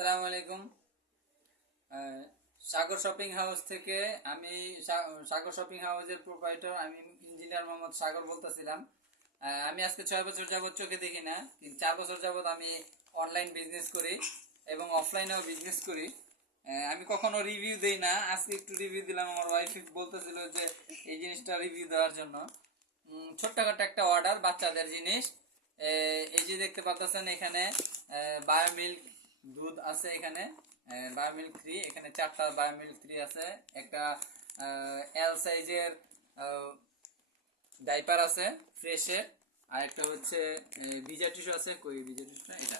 আসসালামু আলাইকুম। সাগর shopping house থেকে আমি সাগর শপিং হাউসের প্রোপাইটার আমি ইঞ্জিনিয়ার মোহাম্মদ সাগর বলতেছিলাম। আমি আজকে 6 বছর যাবত চোখে দেখি না, কিন্তু 4 বছর যাবত আমি অনলাইন বিজনেস করি এবং অফলাইনেও বিজনেস করি। আমি কখনো রিভিউ দেই না, আজকে একটু রিভিউ দিলাম। আমার ওয়াইফ বলতেছিল যে এই জিনিসটা রিভিউ দেওয়ার জন্য। ছোট্টখাটো একটা অর্ডার, বাচ্চাদের জিনিস। এই যে দেখতে পাচ্ছেন এখানে বায়োমিল্ক দুধ আছে, এখানে বায়োমিল্ক 3, এখানে 4টা বায়োমিল্ক 3 আছে। একটা এল সাইজের ডাইপার আছে ফ্রেশের, আর একটা হচ্ছে ভিজা টিস্যু আছে। কই ভিজা টিস্যুটা? এটা,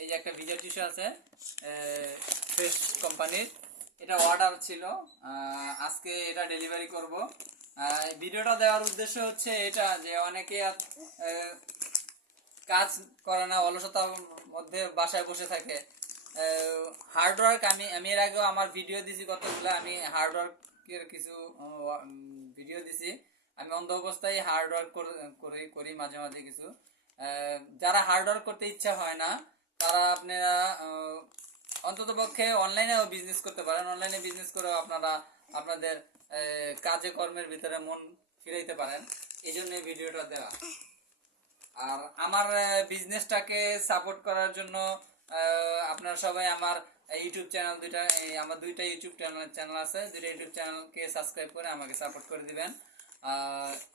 এই যে একটা ভিজা টিস্যু আছে ফ্রেশ কোম্পানির। এটা অর্ডার ছিল, আজকে এটা ডেলিভারি করব। ভিডিওটা দেওয়ার উদ্দেশ্য হচ্ছে এটা যে অনেকে কাজ করে না, অলসতার মধ্যে বাসায় বসে থাকে। হার্ডওয়ার্ক আমি এর আগেও আমার ভিডিও দিছি কতগুলো, আমি হার্ডওয়ার্কের কিছু ভিডিও দিছি। আমি অন্ধ অবস্থায় হার্ডওয়ার্ক করি মাঝে মাঝে কিছু। যারা হার্ডওয়ার্ক করতে ইচ্ছা হয় না তারা আপনারা অন্তত পক্ষে অনলাইনেও বিজনেস করতে পারেন। অনলাইনে বিজনেস করেও আপনারা আপনাদের কাজে কর্মের ভিতরে মন ফিরাইতে পারেন, এই জন্য এই ভিডিওটা দেওয়া। আর আমার বিজনেসটাকে সাপোর্ট করার জন্য আপনারা সবাই আমার ইউটিউব চ্যানেল আমার দুইটা ইউটিউব চ্যানেল আছে, দুইটা ইউটিউব চ্যানেলকে সাবস্ক্রাইব করে আমাকে সাপোর্ট করে দিবেন।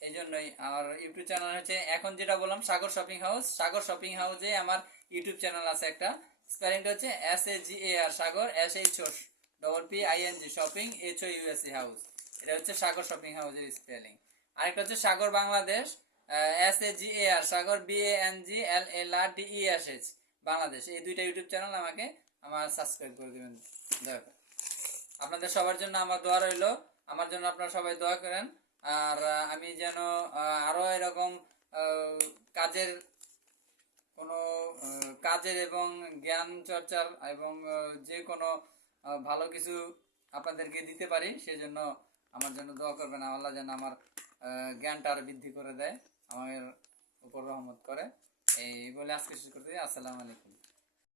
এই জন্যই আমার ইউটিউব চ্যানেল হচ্ছে, এখন যেটা বললাম, সাগর শপিং হাউস। সাগর শপিং হাউসে আমার ইউটিউব চ্যানেল আছে একটা, স্পেলিংটা হচ্ছে SAGAR, সাগর SHOPPING শপিং HOUSE হাউস। এটা হচ্ছে সাগর শপিং হাউসের স্পেলিং। আরেকটা হচ্ছে সাগর বাংলাদেশ, SAGAR, সাগর BANGLALRDESH বাংলাদেশ। এই দুইটা ইউটিউব চ্যানেল আমাকে সাবস্ক্রাইব করে দিবেন দয়া করে। আপনাদের সবার জন্য আমার দোয়া রইল, আমার জন্য আপনারা সবাই দোয়া করেন। আর আমি যেন আরো এরকম কাজের কোনো কাজের এবং জ্ঞান চর্চার এবং যে কোনো ভালো কিছু আপনাদেরকে দিতে পারি, সেজন্য আমার জন্য দোয়া করবেন। আল্লাহ যেন আমার জ্ঞানটা আরো বৃদ্ধি করে দেয়, আমার উপর রহমত করে। এই বলে আজকে শেষ করতে। আসসালামু আলাইকুম।